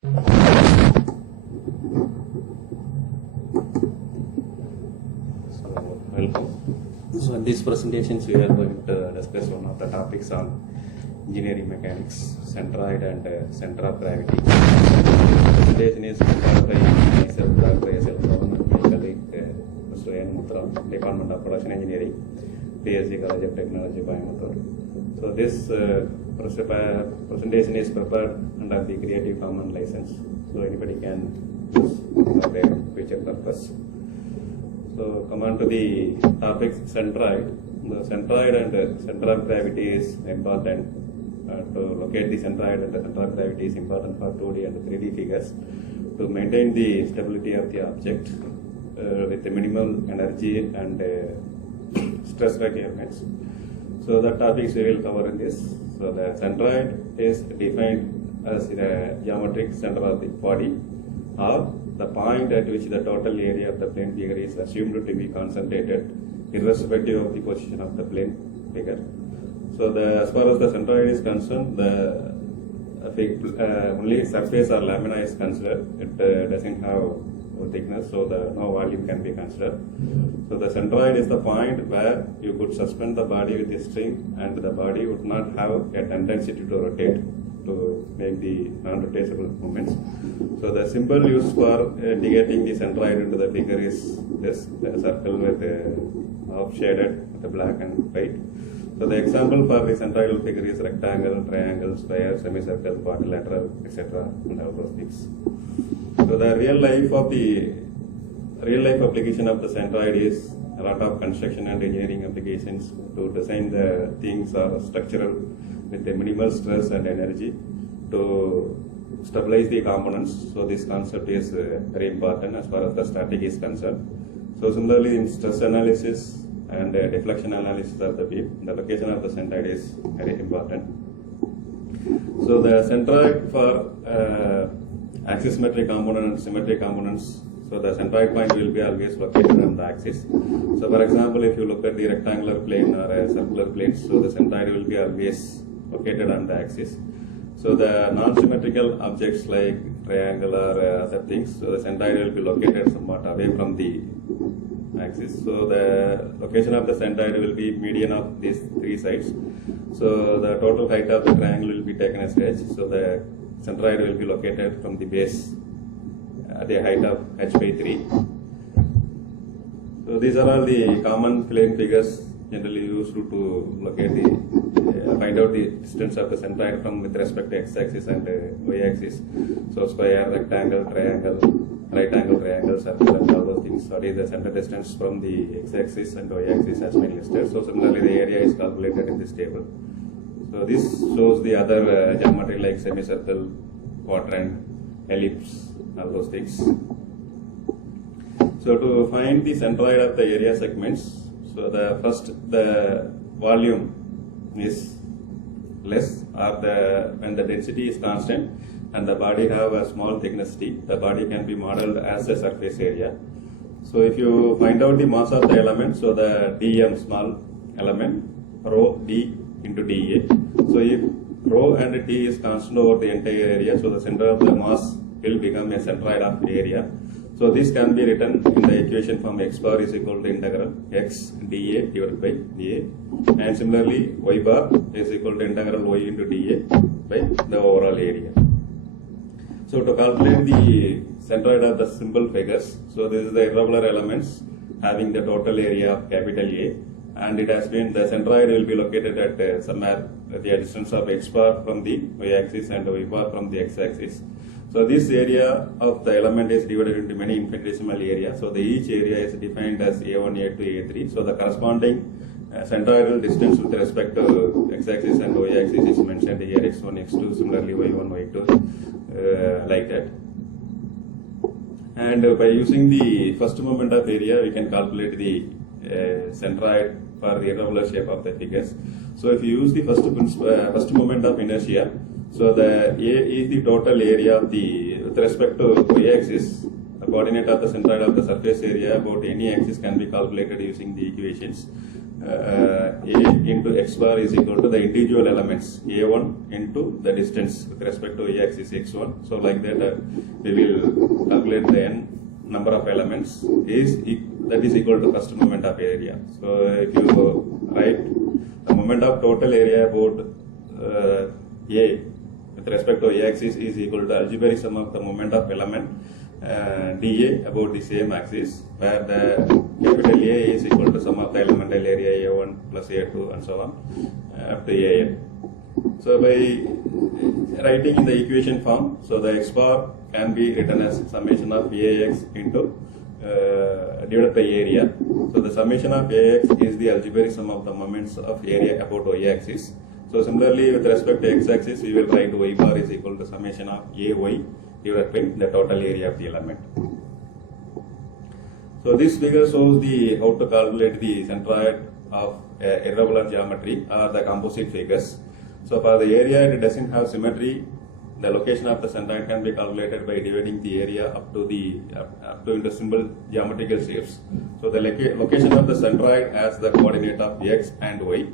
Welcome. So in these presentations we are going to discuss one of the topics on engineering mechanics, centroid and center of gravity. The presentation is prepared by myself, Dr. S.L. and my colleague Mr. N. Mutra, Department of Production Engineering, DSG College of Technology, Coimbatore. So this presentation is prepared under the Creative Commons license, so anybody can use for their future purpose. So come on to the topic centroid. The centroid and center of gravity is important. To locate the centroid and the center of gravity is important for 2D and 3D figures. To maintain the stability of the object with the minimal energy and stress requirements. So the topics we will cover in this. So the centroid is defined as the geometric center of the body, or the point at which the total area of the plane figure is assumed to be concentrated, irrespective of the position of the plane figure. So as far as the centroid is concerned, the only surface or lamina is considered. It doesn't have thickness, so no volume can be considered. So the centroid is the point where you could suspend the body with a string, and the body would not have a tendency to rotate, to make the non-rotatable movements. So the symbol used for indicating the centroid into the figure is this circle with half shaded with the black and white. So the example for the centroidal figure is rectangle, triangle, square, semicircle, quadrilateral, etc. and all those things. So the real life application of the centroid is a lot of construction and engineering applications to design the things or structural with the minimal stress and energy to stabilize the components. So this concept is very important as far as the static is concerned. So similarly in stress analysis and deflection analysis of the beam, the location of the centroid is very important. So the centroid for axisymmetric component and symmetric components, so the centroid point will be always located on the axis. So for example, if you look at the rectangular plane or a circular plane, so the centroid will be always located on the axis. So the non-symmetrical objects like triangle or other things, so the centroid will be located somewhat away from the axis. So the location of the centroid will be median of these three sides. So the total height of the triangle will be taken as h. So the centroid will be located from the base at a height of h by 3. So these are all the common plane figures generally used to locate find out the distance of the centroid from with respect to x-axis and y-axis. So square, rectangle, triangle, right angle triangle, circle, and all those things. What is the center distance from the x-axis and y-axis has been listed. So similarly, the area is calculated in this table. So this shows the other geometry like semicircle, quadrant, ellipse, all those things. So to find the centroid of the area segments, so the volume is less, or when the density is constant and the body have a small thickness t, the body can be modeled as a surface area. So if you find out the mass of the element, so the dm small element, rho d into dA. So if rho and t is constant over the entire area, so the center of the mass will become a centroid of area. So this can be written in the equation from x bar is equal to integral x dA divided by dA, and similarly y bar is equal to integral y into dA by the overall area. So to calculate the centroid of the simple figures, so this is the irregular elements having the total area of capital A, and it has been the centroid will be located at somewhere at the distance of x bar from the y-axis and y bar from the x-axis. So this area of the element is divided into many infinitesimal areas. So each area is defined as A1, A2, A3. So the corresponding centroidal distance with respect to x-axis and y-axis is mentioned here, x1, x2, similarly y1, y2, like that. And by using the first moment of area, we can calculate the centroid for the irregular shape of the figures. So if you use the first moment of inertia, so the A is the total area of the, with respect to y-axis, the coordinate of the centroid of the surface area about any axis can be calculated using the equations. A into x bar is equal to the individual elements a1 into the distance with respect to a-axis x1. So like that we will calculate the n number of elements that is equal to first moment of area. So if you write the moment of total area about A with respect to a-axis is equal to algebraic sum of the moment of element dA about the same axis, where the capital A is equal to sum of the elemental area A1 plus A2 and so on up to AN. So by writing in the equation form, so the x bar can be written as summation of AX into divided by area. So the summation of AX is the algebraic sum of the moments of area about y-axis. So similarly with respect to x-axis, we will write y bar is equal to summation of AY divided by the total area of the element. So this figure shows how to calculate the centroid of irregular geometry or the composite figures. So for the area it doesn't have symmetry, the location of the centroid can be calculated by dividing the area up to into simple geometrical shapes. So the location of the centroid has the coordinate of x and y.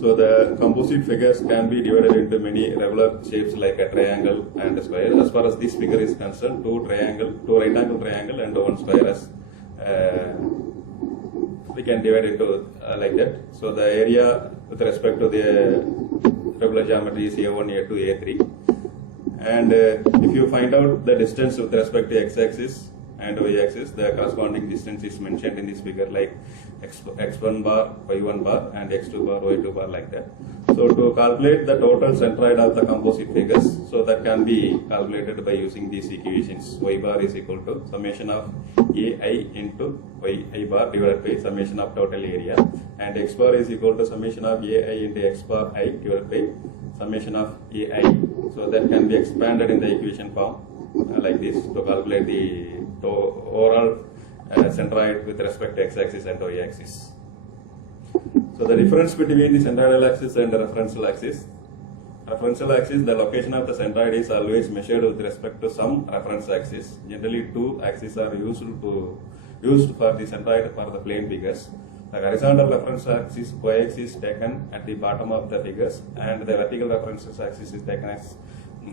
So the composite figures can be divided into many regular shapes like a triangle and a square. As far as this figure is concerned, two right angle triangle and one square as we can divide into like that. So the area with respect to the regular geometry is A1, A2, A3. And if you find out the distance with respect to x-axis and y-axis, the corresponding distance is mentioned in this figure, like x1 bar, y1 bar and x2 bar, y2 bar, like that. So to calculate the total centroid of the composite figures, so that can be calculated by using these equations. Y bar is equal to summation of ai into yi bar divided by summation of total area, and x bar is equal to summation of ai into x bar I divided by summation of ai. So that can be expanded in the equation form like this to calculate the overall centroid with respect to x-axis and y-axis. So the difference between the centroidal axis and the referential axis. Referential axis, the location of the centroid is always measured with respect to some reference axis. Generally, two axes are used for the centroid for the plane figures. The horizontal reference axis y-axis is taken at the bottom of the figures, and the vertical reference axis is taken as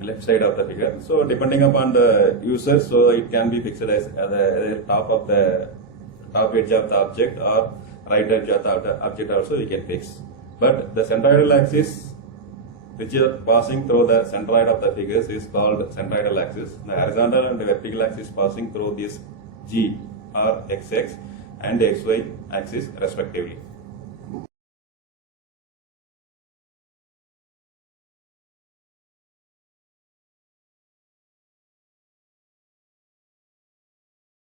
left side of the figure. So depending upon the user, so it can be fixed as the top edge of the object or right edge of the object also we can fix. But the centroidal axis, which is passing through the centroid of the figures, is called centroidal axis. The horizontal and the vertical axis passing through this G or XX and XY axis respectively.